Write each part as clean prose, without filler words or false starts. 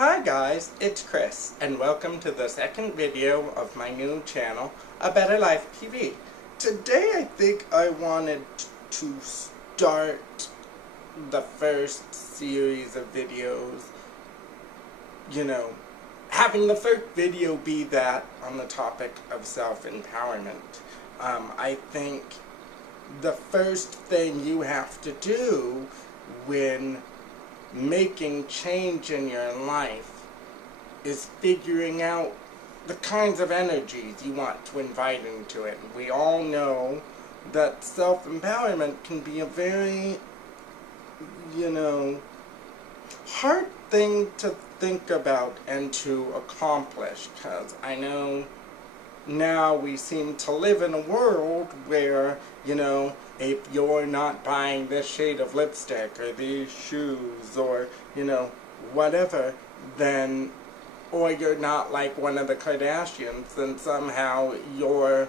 Hi guys, it's Chris, and welcome to the second video of my new channel, A Better Life TV. Today I think I wanted to start the first series of videos, having the first video be that on the topic of self-empowerment. I think the first thing you have to do when making change in your life is figuring out the kinds of energies you want to invite into it. We all know that self-empowerment can be a very, hard thing to think about and to accomplish, because I know now we seem to live in a world where, if you're not buying this shade of lipstick or these shoes or, whatever, then, or you're not like one of the Kardashians, then somehow your,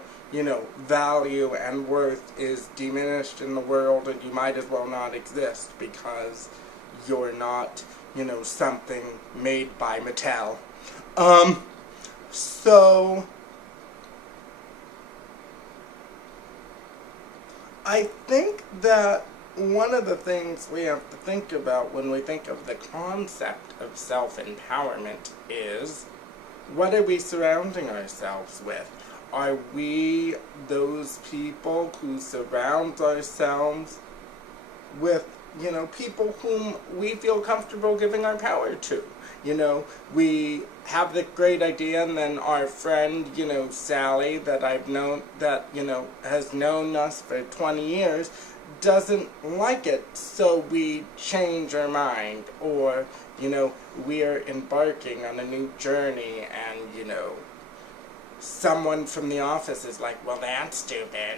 value and worth is diminished in the world and you might as well not exist because you're not, something made by Mattel. So I think that one of the things we have to think about when we think of the concept of self-empowerment is, what are we surrounding ourselves with? Are we those people who surround ourselves with, people whom we feel comfortable giving our power to? We have the great idea, and then our friend, Sally, that I've known, that, has known us for 20 years, doesn't like it, so we change our mind, or, we are embarking on a new journey, and, someone from the office is like, well, that's stupid,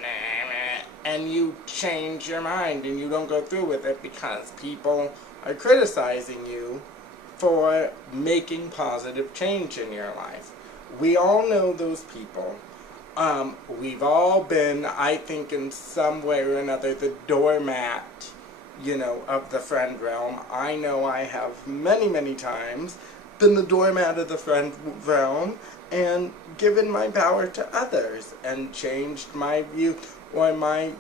and you change your mind, and you don't go through with it because people are criticizing you for making positive change in your life. We all know those people. We've all been, I think, in some way or another, the doormat, of the friend realm. I know I have many, many times been the doormat of the friend realm and given my power to others and changed my view or my,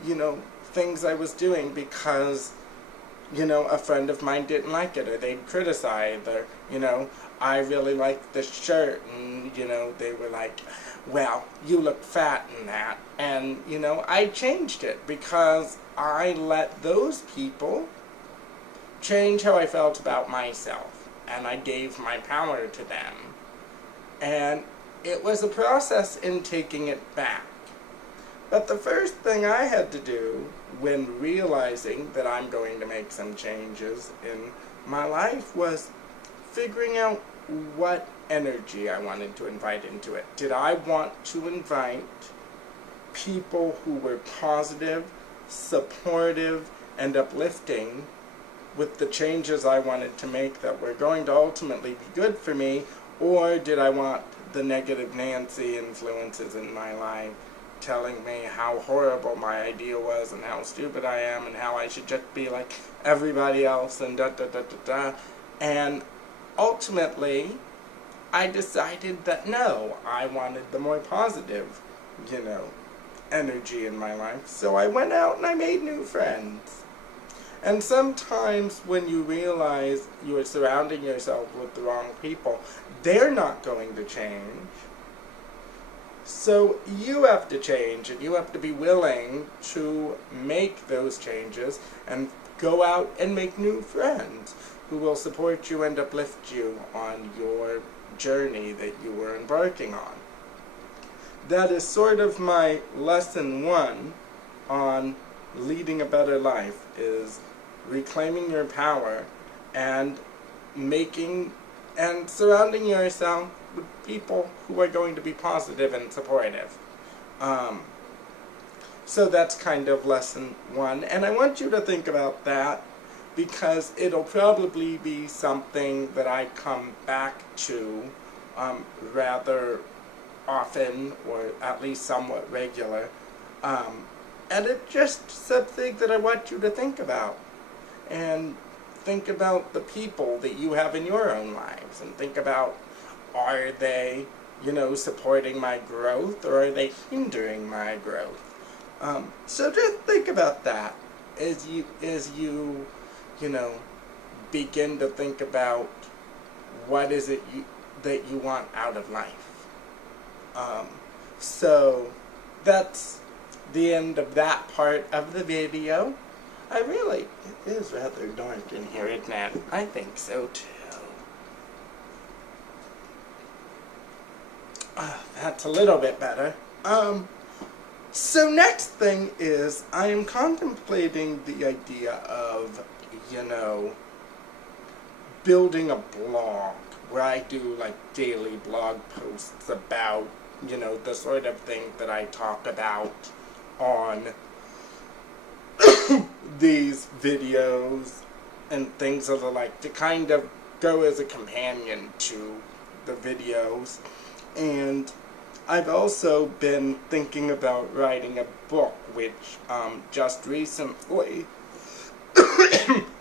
things I was doing because a friend of mine didn't like it, or they'd criticize, or, I really liked this shirt, and, they were like, well, you look fat in that, and, I changed it, because I let those people change how I felt about myself, and I gave my power to them, and it was a process in taking it back. But the first thing I had to do when realizing that I'm going to make some changes in my life was figuring out what energy I wanted to invite into it. Did I want to invite people who were positive, supportive, and uplifting with the changes I wanted to make that were going to ultimately be good for me, or did I want the negative Nancy influences in my life telling me how horrible my idea was and how stupid I am and how I should just be like everybody else and da-da-da-da-da. And ultimately, I decided that no, I wanted the more positive, energy in my life. So I went out and I made new friends. And sometimes when you realize you are surrounding yourself with the wrong people, they're not going to change. So you have to change, and you have to be willing to make those changes and go out and make new friends who will support you and uplift you on your journey that you were embarking on. That is sort of my lesson 1 on leading a better life, is reclaiming your power and surrounding yourself with people who are going to be positive and supportive. So that's kind of lesson 1, and I want you to think about that because it'll probably be something that I come back to rather often, or at least somewhat regular, and it's just something that I want you to think about. And think about the people that you have in your own lives and think about, are they, supporting my growth, or are they hindering my growth? So just think about that as you begin to think about what is it that you want out of life. So that's the end of that part of the video. It is rather dark in here, isn't it? I think so too. That's a little bit better. So next thing is, I am contemplating the idea of, building a blog where I do like daily blog posts about, the sort of thing that I talk about on these videos and things of the like, to kind of go as a companion to the videos. And I've also been thinking about writing a book, which just recently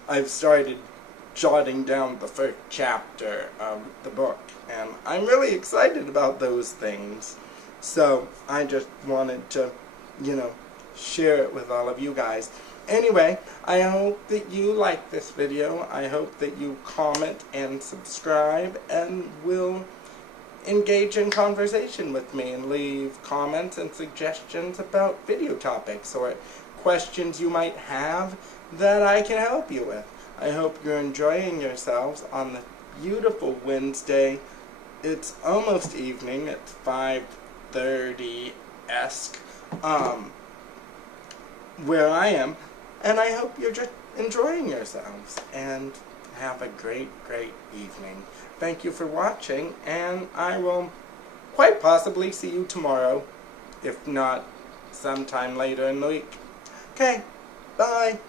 I've started jotting down the first chapter of the book, and I'm really excited about those things. So I just wanted to, share it with all of you guys. Anyway, I hope that you like this video. I hope that you comment and subscribe, and will engage in conversation with me and leave comments and suggestions about video topics or questions you might have that I can help you with. I hope you're enjoying yourselves on the beautiful Wednesday. It's almost evening. It's 5:30-esque where I am, and I hope you're just enjoying yourselves and have a great, great evening. Thank you for watching, and I will quite possibly see you tomorrow, if not sometime later in the week. Okay, bye.